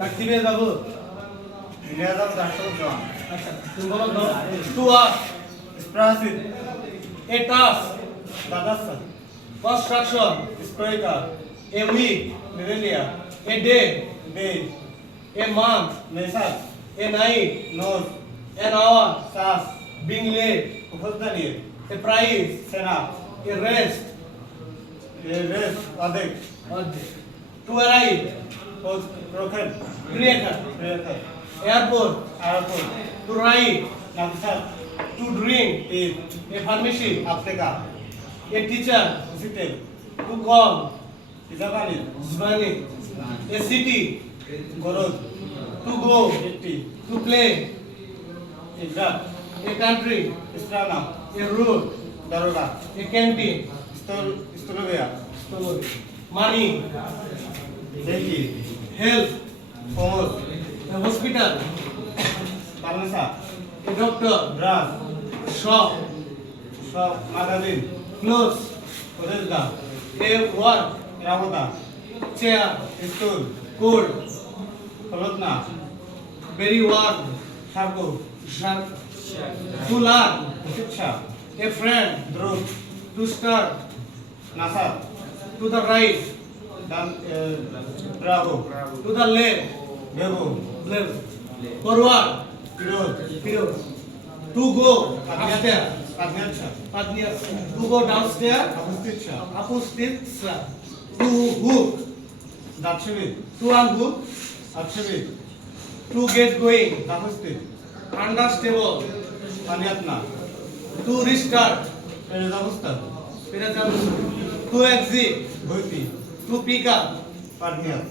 Taktibe যাবো নিয়ে যাব ডাক্তার জন আচ্ছা তুমি বলো তো টু আস স্প্রাসিট এ টাস্ক দাদাসা কনস্ট্রাকশন স্প্রেকা এ উইক মিরেলিয়া a day day a month মেসাস এ নাইট নোজ an hour সাস being late উপদানিয়ে a price সেনা a rest রেস অধিক to arrive প্রখেন creator ক্রিয়াতে airport আরপর to ride নামসা to drink ঈদ a pharmacy আফ্রিকা a teacher সিটেল to come ইজাবানি Zvani a city গরজ to go ইটি to play ইজরা a country ইসরানা a road দারোগা a canteen স্থলবিয়া money দেখি health কোমর a hospital পালসা a doctor brass shop সব মাগাজিন clothes ওদেরদা a work রাবতা chair school cold ফলতনা very warm circo sharp to learn শিক্ষা a friend দ্রুত to start NASA to the right দাম Bravo to the left বেবো left forward বিরোধ period to go upstairs কাজনেচ্ছা to go downstairs অবস্থিচ্ছা upstairs to hook দাক্ষিণী to unhook আক্ষেপী to get going দাহস্তিক understable পানিয়াতনা to restart এর অবস্থা to exit ভৈতি to pick up পাটনিয়াত